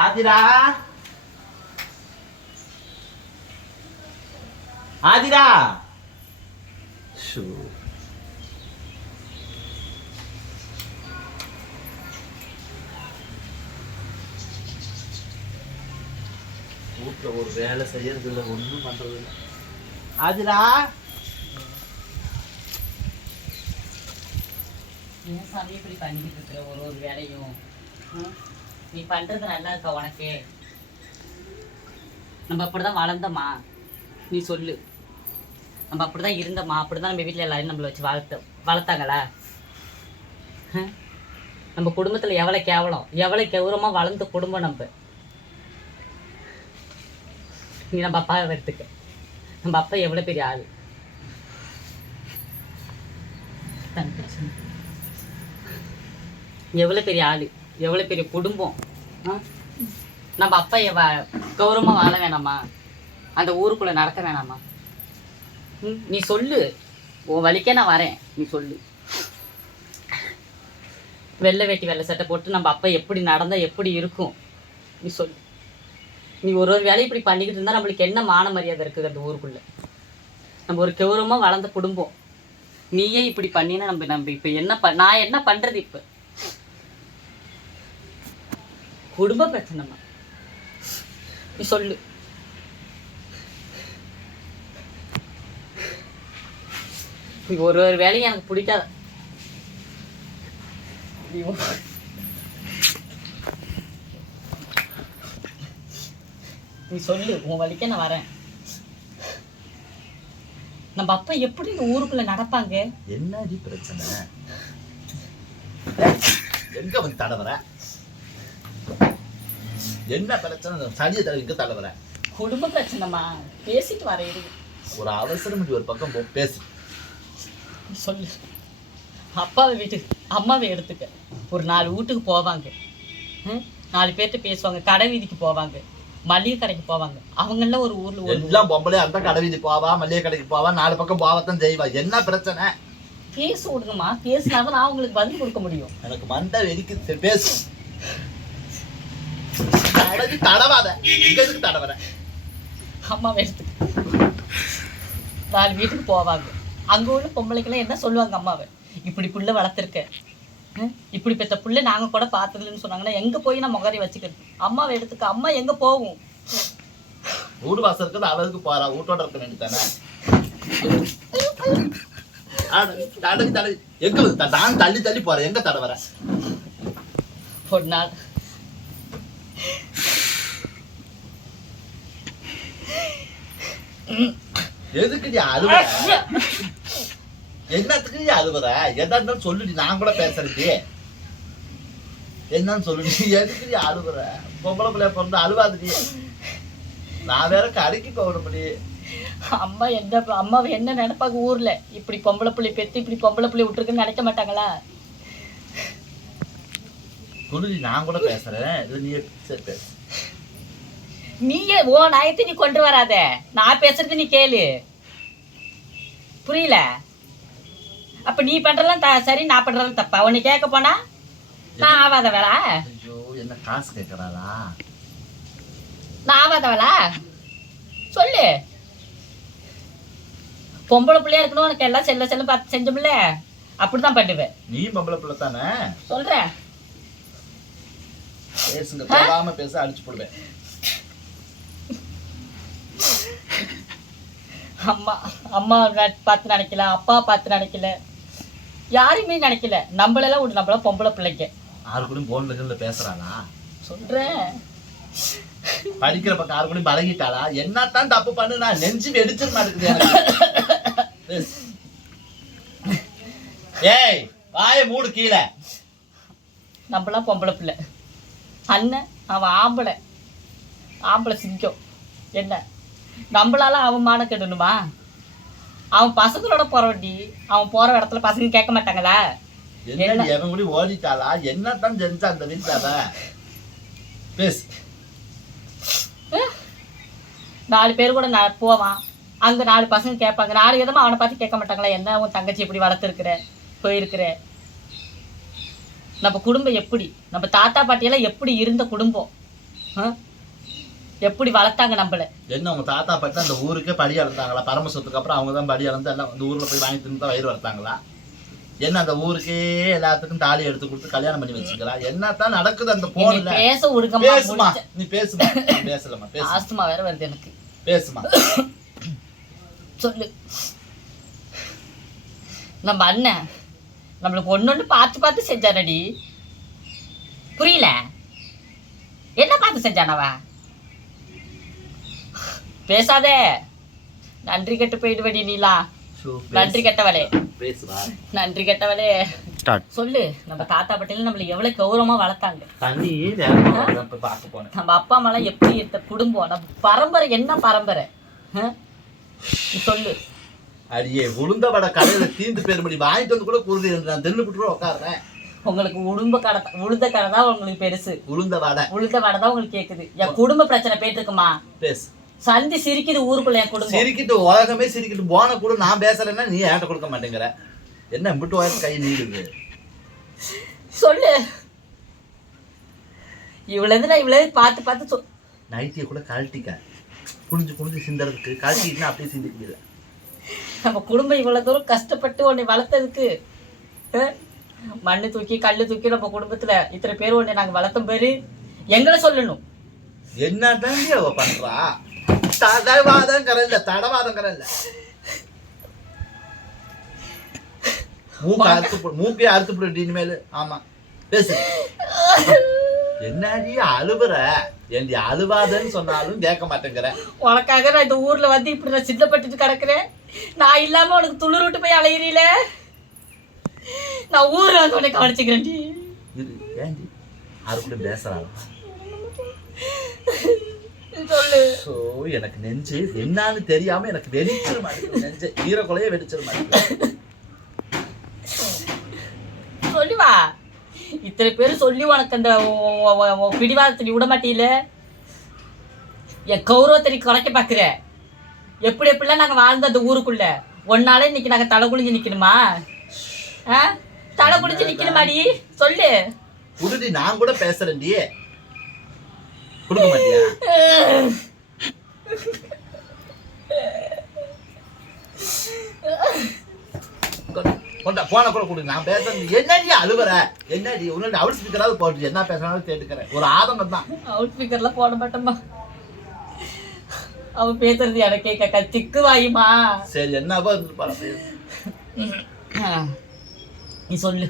Aadhira Aadhira shoe வீட்டில் ஒரு வேலை செய்யறது இல்லை, ஒன்றும் பண்றது இல்லை. ஆதிரா ஏன் சாமி இப்படி பண்ணிக்கிட்டு இருக்கிற ஒரு வேலையும்? நீ பண்றது நல்லா இருக்கா உனக்கு? நம்ம அப்படிதான் வளர்ந்தோமா? நீ சொல்லு. நம்ம அப்படிதான் இருந்தோமா? அப்படிதான் நம்ம வீட்டில் எல்லாரும் நம்மளை வச்சு வளர்த்தாங்களா? நம்ம குடும்பத்தில் எவ்வளோ கேவலம், எவ்வளோ கௌரவமாக வளர்ந்த குடும்பம் நம்ம. நீ நம்ம அப்பாவை எடுத்துக்க. நம்ம அப்பா எவ்வளோ பெரிய ஆள். எவ்வளோ பெரிய ஆள், எவ்வளோ பெரிய குடும்பம். நம்ம அப்பா கௌரவமாக வாழ வேணாமா? அந்த ஊருக்குள்ளே நடக்க வேணாமா? நீ சொல்லு. உன் வலிக்கே நான் வரேன், நீ சொல்லு. வெள்ளை வேட்டி வெள்ளை சட்டை போட்டு நம்ம அப்பா எப்படி நடந்தால் எப்படி இருக்கும்? நீ சொல்லு. நீ ஒரு வேலையை இப்படி பண்ணிக்கிட்டு இருந்தால் நம்மளுக்கு என்ன மான மரியாதை இருக்குது அந்த ஊருக்குள்ளே? நம்ம ஒரு கௌரவமாக வளர்ந்த குடும்பம். நீயே இப்படி பண்ணினா நம்ம இப்போ என்ன நான் என்ன பண்ணுறது? இப்போ குடும்ப பிரச்சனைமா, நீ சொல்லு. நீ ஒரு வேலையும் எனக்கு பிடிக்காத. நீ சொல்லு. உன் வழிக்க நான் வரேன். நம்ம அப்பா எப்படி இந்த ஊருக்குள்ள நடப்பாங்க? என்னடி பிரச்சனை? எங்க வந்து தடவர? என்ன பிரச்சனை? சனியை தடவை இங்க தடவர? குடும்ப பிரச்சனைமா, பேசிட்டு வர. ஒரு அவசரம் ஒரு பக்கம் பேசு. சொல்லு. அப்பாவை வீட்டுக்கு அம்மாவை எடுத்துக்க. ஒரு 4 வீட்டுக்கு போவாங்க, 4 பேர்கிட்ட பேசுவாங்க, கடை வீதிக்கு போவாங்க, மளிகை கடைக்கு போவாங்க. அவங்கெல்லாம் ஒரு ஊர்ல எல்லாம் பொம்பளை அந்த கடை வீதி போவா, மளிகை கடைக்கு போவா, 4 பக்கம் போவத்தான் செய்வா. என்ன பிரச்சனை? பேச விடுங்கம்மா. பேசினாதான் நான் உங்களுக்கு பதில் கொடுக்க முடியும். எனக்கு மண்டை வெடிக்கு. பேசு. தடவாத. எதுக்கு தடவற? அம்மாவை எடுத்துக்க. 4 வீட்டுக்கு போவாங்க. அங்க உள்ள பொம்பளைக்கெல்லாம் என்ன சொல்லுவாங்க? அம்மாவை இப்படி புள்ள வளர்த்துருக்க, இப்படி பெற்ற புள்ள நாங்க கூட பார்த்ததுன்னு சொன்னாங்கன்னா எங்க போய் நான் முகரை வச்சுக்கிறது? அம்மாவை எடுத்துக்க. அம்மா எங்க போகும்? வீடு வாசல் இருக்குது, அவருக்கு போறா. வீட்டோட இருக்க வேண்டியதானே? எங்க நான் தள்ளி தள்ளி போறேன். எங்க தடவர? ஒரு நாள் எதுக்கு நீ அழுவ? என்னத்துக்கு நீ அழுவுற? எதா இருந்தாலும் சொல்லுடி, நான் கூட பேசுறேன்டி. என்னன்னு சொல்லுடி. எதுக்கு நீ அழுவுற? பொம்பளை பிள்ளைய பிறந்து அழுவாதுடி. நான் வேற கடைக்கு போகணும்டி. அம்மாவை என்ன நினைப்பாங்க ஊர்ல? இப்படி பொம்பளை பிள்ளை பெத்து இப்படி பொம்பளை பிள்ளை விட்டுருக்குன்னு நினைக்க மாட்டாங்களா? சொல்லுடி, நான் கூட பேசுறேன். இது நீ பேசு. நீயே ஓ நாயத்தை நீ கொண்டு வராத. நான் பேசுறது நீ கேளு. புரியல? அப்ப நீ பண்றதெல்லாம் சரி, நான் பண்றதெல்லாம் தப்பா? உன்னை கேட்க போனா நான் ஆவாத வேலை? ஐயோ, என்ன காசு கேட்கறாளா? நான் ஆவாத வேலை சொல்லு. பொம்பளை பிள்ளையா இருக்கணும், உனக்கு எல்லாம் செல்ல பார்த்து செஞ்சோம்ல, அப்படிதான் பண்ணுவேன். நீ பொம்பளை பிள்ளை தானே? சொல்றேன். பேசுங்க, போகாம பேச அடிச்சு போடுவேன். அம்மா பார்த்து நினைக்கல, அப்பா பார்த்து நினைக்கல, யாருமே நினைக்கல. நம்மளெல்லாம் விடு, நம்மள பொம்பளை பிள்ளைங்க. யாரு கூட போன்ல பேசுறாளா? சொல்றேன். படிக்கிற பக்கம் யாரு கூட பழகிட்டாளா? என்னத்தான் தப்பு பண்ணு? நான் நெஞ்சு வெடிச்சிட மாட்டேங்குது. ஏய், வாய மூடு கீழே. நம்மளாம் பொம்பளை பிள்ளை. அண்ணன் அவன் ஆம்பளை சிங்கம். என்ன நம்மளால அவன் மான கெடணுமா? அவன் பசங்களோட போறவண்டி. அவன் போற இடத்துல பசங்க கேட்க மாட்டாங்களா? எவன் கூட ஓடிட்டாளா? என்னத்தான் செஞ்சா அந்த வீட்டுல? பேசு. 4 பேர் கூட போவான். அங்க 4 பசங்க கேட்பாங்க. 4 விதமா அவனை பார்த்து கேட்க மாட்டாங்களா? என்ன உன் தங்கச்சி எப்படி வளர்த்துருக்குற, போயிருக்கிற? நம்ம குடும்பம் எப்படி, நம்ம தாத்தா பாட்டியெல்லாம் எப்படி இருந்த குடும்பம்? எப்படி வளர்த்தாங்க நம்மள? என்ன உங்க தாத்தா பாட்டி அந்த ஊருக்கே படி அளந்தாங்களா? பரமசத்துக்கு அப்புறம் அவங்க தான் படி அளந்து எல்லாம் அந்த ஊர்ல போய் வாங்கி தின்னு தான் வயிறு வளர்த்தாங்களா? என்ன அந்த ஊருக்கே எல்லாத்துக்கும் தாலி எடுத்து கொடுத்து கல்யாணம் பண்ணி வச்சுக்கிறா? என்னத்தான் நடக்குது அந்த போன்ல? பேச விடுங்கம்மா. பேசுமா, நீ பேசுமா. பேசலமா, பேசு. ஆஸ்துமா வேற வருது எனக்கு. பேசுமா. சொல்லு. நம்ம அண்ணன் நம்மளுக்கு ஒன்னொன்னு பார்த்து பார்த்து செஞ்சானடி. புரியல, என்ன பார்த்து செஞ்சானவ? பேசாதே, நன்றி கெட்டு போயிடுவடி நீலா. நன்றி கெட்டவளே, பேசுவா. நன்றி கெட்டவளே. சொல்லு. நம்ம தாத்தா பாட்டில நம்மள எவ்வளவு கௌரவமா வளர்த்தாங்க. தண்ணி பார்க்க போனேன். நம்ம அப்பா அம்மா எல்லாம் எப்படி இருந்த குடும்பம், நம்ம பரம்பரை என்ன பரம்பரை சொல்லு. அடியே உளுந்த வடை கடையில தீந்து பேருபடி வாங்கிட்டு வந்து கூட குருதி நான் தின்னு விட்டுருவோம் உட்காடுறேன். உங்களுக்கு உளுந்த கடை தான் உங்களுக்கு பெருசு. உளுந்த வடை தான் உங்களுக்கு கேக்குது. என் குடும்ப பிரச்சனை போயிட்டு இருக்குமா? பேசு. சந்தி சிரிக்குது ஊருக்குள்ள. என் குடும்பம் சிரிக்கிட்டு உலகமே சிரிக்கிட்டு போன கூட நான் பேசலன்னா நீ ஏன்ட்ட கொடுக்க மாட்டேங்கிற. என்ன விட்டு வயசு கை நீடுது? சொல்லு. இவ்வளவு பார்த்து பார்த்து நைட்டியை கூட கழட்டிக்க. குனிஞ்சு சிந்தறதுக்கு கழட்டிட்டுனா அப்படியே சிந்திக்கல. நம்ம குடும்பம் இவ்வளவு தூரம் கஷ்டப்பட்டு உன்னை வளர்த்ததுக்கு மண்ணு தூக்கி கல்லு தூக்கி நம்ம குடும்பத்துல இத்தனை பேர் உன்னை நாங்க வளர்த்தோம் பேரு எங்களை சொல்லணும். என்ன தாண்டி அவ பண்றா? தடவாதம் கரல்ல மூக்கே அறுத்து போட்டு இனிமேல். ஆமா பேசு. என்னடி அழுவுற? ஏண்டி அழுவாதன்னு சொன்னாலும் கேட்க மாட்டேங்கிற. உனக்காக நான் இந்த ஊர்ல வந்து இப்படி நான் சித்தப்பட்டு கிடக்குறேன். நான் இல்லாம உனக்கு துளிர் விட்டு போய் அலையிறீல. நான் ஊர்ல வந்து உன்னை கவனிச்சுக்கிறேன். ஏண்டி அது கூட பேசுறாங்க? சொல்லு. எனக்கு நெஞ்சு என்னன்னு தெரியாம எனக்கு வெடிச்சிட மாட்டேங்குது. நெஞ்சு ஈரக்குலையே வெடிச்சிட மாட்டேங்குது. சொல்லுவா. இத்தனை பேர் சொல்லி உனக்கு அந்த பிடிவாதத்தை நீ விட மாட்டீல. என் கௌரவத்தை நீ குறைக்க பாக்குற. எப்படிலாம் நாங்க வாழ்ந்த அந்த ஊருக்குள்ள ஒன்னால இன்னைக்கு நாங்க தலை குளிஞ்சு நிக்கணுமா? தலை குளிஞ்சு நிக்கணுமாடி? சொல்லு. குடுடி, நான் கூட பேசுறேன்டி. கொடுக்க மாட்டியா? போன கூட கொடு. நான் பேசுறது என்னடி அழுவுற? என்னடி உன்னோட அவுட் ஸ்பீக்கராவது போட்டு என்ன பேசுறாலும் கேட்டுக்கிறேன். ஒரு ஆதங்கம் தான். அவுட் ஸ்பீக்கர்லாம் போட மாட்டோமா. அவ பேசுறது எனக்கே கேட்க திக்கு வாயுமா. சரி என்னவோ இருந்து பாரு. நீ சொல்லு.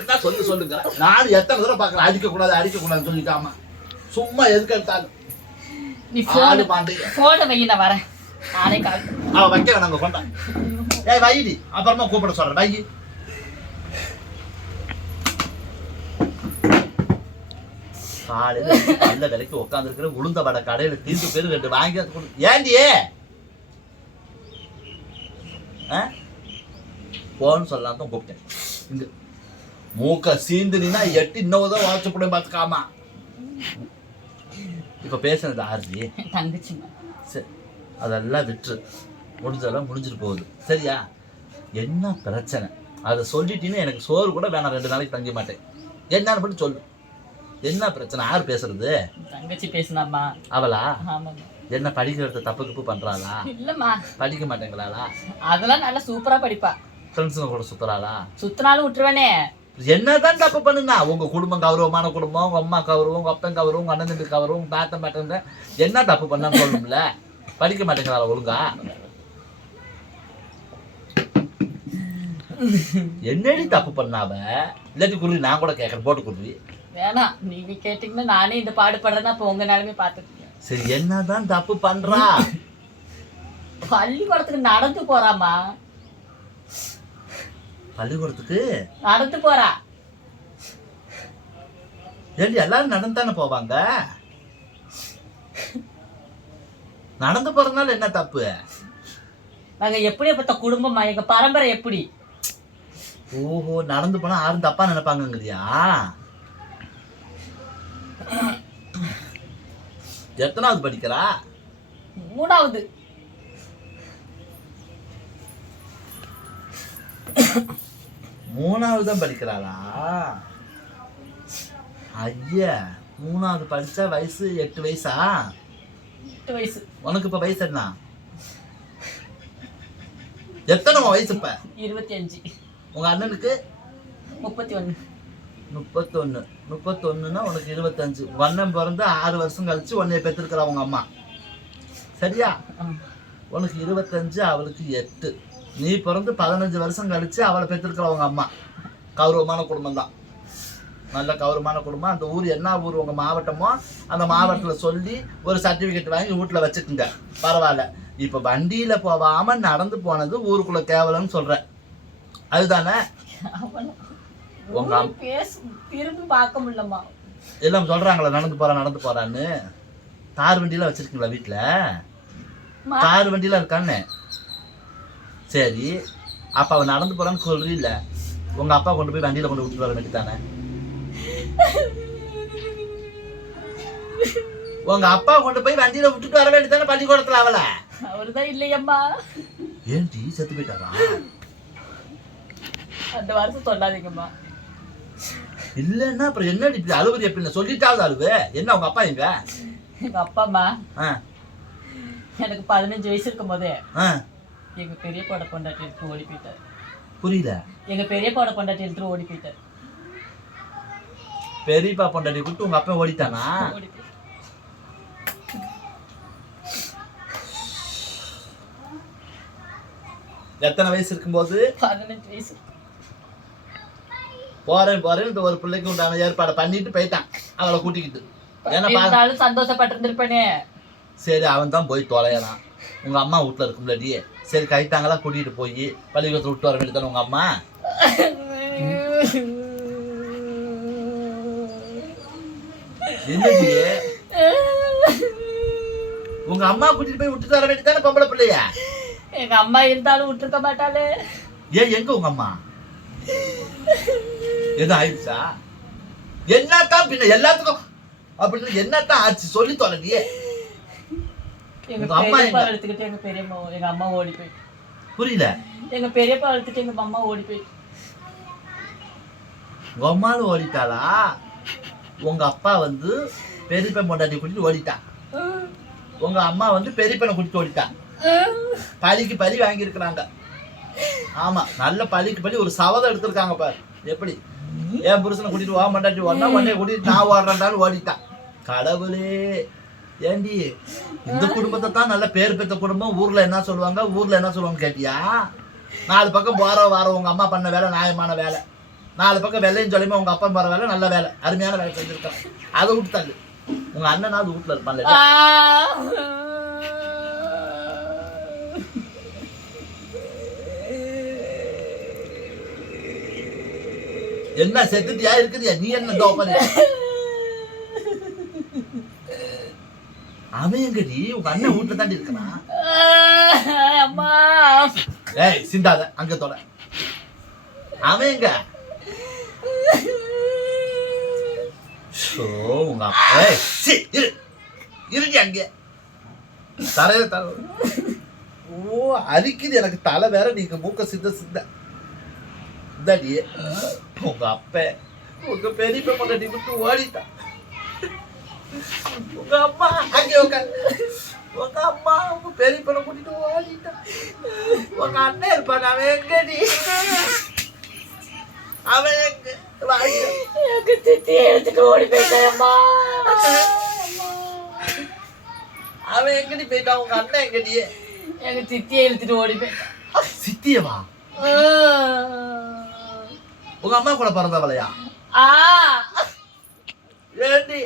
என்ன சொல்லுங்க. நான் எத்தனை தடவை பாக்குறேன் அடிக்க கூடாது சொல்லிட்டாமா. சும்மா எதுக்கு எடுத்தாலும் நீ போன வை. நான் வரேன். நானே கால் அவ வைக்க வேணாங்க கொண்டா. ஏய் வைடி, அப்புறமா கூப்பிட சொல்றேன். வை. காலையில நல்ல விலைக்கு உட்காந்து இருக்கிற உளுந்த வடை கடையில தீர்ந்து பேரு 2 வாங்கி ஏண்டி போன்னு சொல்லலாம் தான் கூப்பிட்டேன். இங்க மூக்க சீந்துனா எட்டி இன்னொருதான் வாட்சப்படும் பார்த்துக்காமா. இப்ப பேசுனது ஆர்ஜி தங்கச்சி. சரி அதெல்லாம் விட்டுரு. முடிஞ்சதெல்லாம் முடிஞ்சிட்டு போகுது. சரியா? என்ன பிரச்சனை அதை சொல்லிட்டீன்னு எனக்கு சோறு கூட வேணாம். 2 நாளைக்கு தங்க மாட்டேன். என்னன்னு மட்டும் சொல்லு. என்ன பிரச்சனை? யார் பேசுறது? தங்கச்சி பேசுனாமா. அவளா? என்ன படிக்கிறது தப்பு பண்றாளா? இல்லம்மா, படிக்க மாட்டேங்கிறாளா? அதெல்லாம் நல்லா சூப்பரா படிப்பா. ஃப்ரெண்ட்ஸுங்க கூட சுத்துறாளா? சுத்தினாலும் விட்டுருவானே. என்னதான் தப்பு பண்ணுனா? உங்க குடும்பம் கௌரவமான குடும்பம், உங்க அம்மா கௌரவம், உங்க அப்பன் கௌரவம், உங்க அண்ணன் தம்பி கௌரவம், உங்க தாத்தா மாட்டேங்க. என்ன தப்பு பண்ணான்னு சொல்லணும்ல. படிக்க மாட்டேங்கிறாளா ஒழுங்கா? என்னடி தப்பு பண்ணாவ? இல்லாட்டி குருவி நான் கூட கேட்கறேன். போட்டு குருவி வேணாம். நீங்க கேட்டீங்கன்னா நானே இந்த பாடுபடுறேன்னா அப்ப உங்க நிலைமை பார்த்துக்கீங்க. சரி என்னதான் தப்பு பண்றா? பள்ளிக்கூடத்துக்கு நடந்து போறாமா. பள்ளிக்கூடத்துக்கு நடந்து போறா. ஏண்டி எல்லாரும் நடந்தானே போவாங்க? நடந்து போறதுனால என்ன தப்பு? நாங்க எப்படிப்பட்ட குடும்பமா? எங்க பரம்பரை எப்படி? ஓஹோ, நடந்து போனா யாரும் தப்பா நினைப்பாங்கங்கறியா? எத்தனாவது படிக்கிறா? 3வது. மூணாவது தான் படிக்கிறாளா? ஐயா 3வது படிச்சா வயசு 8 வயசா? 8 வயசு. உனக்கு இப்ப வயசு என்ன? எத்தனை வயசு இப்ப? 25. உங்க அண்ணனுக்கு 31. 31ன்னா உனக்கு 25. உங்க அண்ணன் பிறந்து 6 வருஷம் கழிச்சு உன்னைய பெற்றிருக்கிறா உங்க அம்மா, சரியா? உனக்கு 25, அவளுக்கு 8. நீ பிறந்து 15 வருஷம் கழிச்சு அவளை பெற்றிருக்கிற உங்க அம்மா. கௌரவமான குடும்பம் தான், நல்ல கௌரவமான குடும்பம். அந்த ஊர் என்ன ஊர் உங்க மாவட்டமோ அந்த மாவட்டத்தில் சொல்லி ஒரு சர்டிஃபிகேட் வாங்கி வீட்டில் வச்சுக்குங்க, பரவாயில்ல. இப்போ வண்டியில போகாம நடந்து போனது ஊருக்குள்ள கேவலம்னு சொல்ற, அதுதானே? உங்க திரும்பி பார்க்க முடியலம்மா. எல்லாம் சொல்றாங்களா நடந்து போறான்னு? தார் வண்டியில வச்சிருக்கீங்களா வீட்டுல? தார் வண்டியில இருக்கான்னு? சரி, அப்ப அவன் நடந்து போறான்னு சொல்றீல்ல, உங்க அப்பா கொண்டு போய் வண்டியில கொண்டு விட்டு வர வேண்டியதானே? உங்க அப்பா கொண்டு போய் வண்டியில விட்டுட்டு வர வேண்டியதானே பள்ளிக்கூடத்துல? அவளை அவருதான் இல்லையம்மா. ஏன்டி செத்து போயிட்டாரா? அந்த வருஷம் சொல்லாதீங்கம்மா. இல்லன்னா அப்புறம் என்னடி இப்படி அழுவுது? எப்படி சொல்லிட்டாவது அழுவு? என்ன உங்க அப்பா எங்க? எங்க அப்பாம்மா எனக்கு 15 வயசு இருக்கும் போதே எங்க பெரியப்பாவோட பொண்டாட்டி எடுத்து ஓடி போயிட்டாரு. புரியல? எங்க பெரியப்பாவோட பொண்டாட்டி எடுத்து ஓடி போயிட்டாரு. பெரியப்பா பொண்டாட்டி கூப்பிட்டு உங்க அப்பா ஓடிட்டானா? எத்தனை வயசு இருக்கும்போது? 15 வயசு. போறேன் இந்த ஒரு பிள்ளைக்கு உண்டான ஏற்பாடு பண்ணிட்டு போயிட்டான் அவளை கூட்டிக்கிட்டு. ஏன்னா சந்தோஷப்பட்டிருந்திருப்பேனே. சரி, அவன் தான் போய் தொலையலாம். உங்க அம்மா வீட்டுல இருக்கும்லடி, சரி கைத்தாங்களா கூட்டிட்டு போய் பள்ளிக்கூடத்துல விட்டு வர வேண்டியதானே உங்க அம்மா? என்னடி உங்க அம்மா கூட்டிட்டு போய் விட்டுட்டு வர வேண்டியதானே பொம்பளை பிள்ளைய? எங்க அம்மா இருந்தாலும் விட்டுருக்க மாட்டாளே. ஏன் எங்க உங்க அம்மா? எதுவும் ஆயிடுச்சா? என்னத்தான் பின்ன எல்லாத்துக்கும் அப்படின்னு என்னத்தான் ஆச்சு சொல்லி தொலைவியே. எங்க பெரியப்பா எடுத்துக்கிட்டு எங்க பெரியம்மா எங்க அம்மா ஓடி போய். புரியல? எங்க பெரியப்பா எடுத்துட்டு எங்க அம்மா ஓடி போய். உங்க அம்மாவும் ஓடிட்டாளா? உங்க அப்பா வந்து பெரியப்பா பொண்டாட்டி கூட்டிட்டு ஓடிட்டான், உங்க அம்மா வந்து பெரியப்பனை கூட்டிட்டு ஓடிட்டான். பலிக்கு பலி வாங்கியிருக்கிறாங்க. ஆமா, நல்ல பலிக்கு பலி ஒரு சவதம் எடுத்திருக்காங்க பாரு. எப்படி என் புருஷனை கூட்டிட்டு ஓட மாட்டாட்டி ஓடனா உடனே கூட்டிட்டு நான் ஓடுறேன்டான்னு ஓடிட்டான். கடவுளே, ஏண்டி இந்த குடும்பத்தை தான் நல்ல பேர் பெற்ற குடும்பம், ஊர்ல என்ன சொல்லுவாங்க கேட்டியா? 4 பக்கம் போற வார உங்க அம்மா பண்ண வேலை நியாயமான வேலை, 4 பக்கம் வெள்ளையும் சொல்லியுமா உங்க அப்பா போற வேலை நல்ல வேலை, அருமையான வேலை செஞ்சிருக்கான். அதை விட்டு தள்ளு. உங்க அண்ணனாவது வீட்டுல இருப்பான்ல. என்ன செத்துட்டியா இருக்குதியா? நீ என்ன தோப்பது? அவன் எங்கடி? உங்க அண்ணன் வீட்டுல தாண்டி இருக்கான். ஏய் சிந்தாத, அங்க தொட. அவன் எங்க? உங்க அப்பா இருடி அங்க தரையில தர. ஓ அரிக்குது எனக்கு தலை வேற. நீங்க மூக்க சிந்த இந்தாடி. உங்க அப்ப உங்க பெரியப்பா பொண்டாட்டி விட்டு ஓடிட்டான். உங்க அம்மா அங்கே உட்காந்து உங்க அம்மா உங்க பெரியப்பனை கூட்டிட்டு ஓடிட்டான். உங்க அண்ணன் இருப்பான். அவன் எங்கடி? அவன் எங்க? எடுத்துட்டு ஓடி போயிட்டாயம்மா. அவன் எங்கடி போயிட்டான்? உங்க அண்ணன் எங்கடி? எங்க சித்தியை எடுத்துட்டு ஓடி போயிட்டான். சித்தியவா? உங்க அம்மா கூட பிறந்தவளையா? ஏண்டி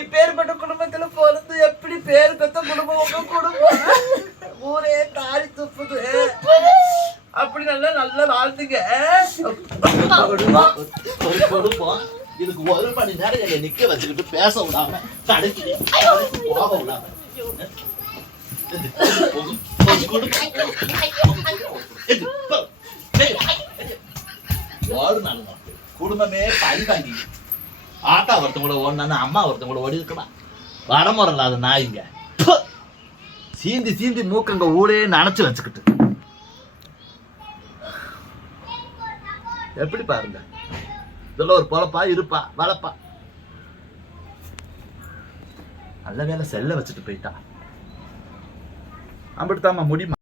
இப்பேற்பட்ட குடும்பத்துல பிறந்து எப்படி பேர் பெத்த குடும்பம் உங்க குடும்பம்? ஊரே தாரி துப்புது. அப்படி நல்லா வாழ்ந்துங்க. குடும்பம் இதுக்கு 1 மணி நேரம் என்னை நிக்க வச்சுக்கிட்டு பேச விடாம கடைக்கு போக விடாம குடும்பமே பழி தாங்கி ஆட்டா ஒருத்தன் கூட ஓடினா அம்மா ஒருத்தன் கூட ஓடி இருக்கலாம். வடமுறை இல்லாத நாய்ங்க சீந்தி மூக்கங்க ஊரே நினைச்சு வச்சுக்கிட்டு எப்படி பாருங்க. இதெல்லாம் ஒரு பொழப்பா இருப்பா வளப்பா? நல்ல வேலை செல்ல வச்சுட்டு போயிட்டா. அப்படித்தாம்மா முடியுமா?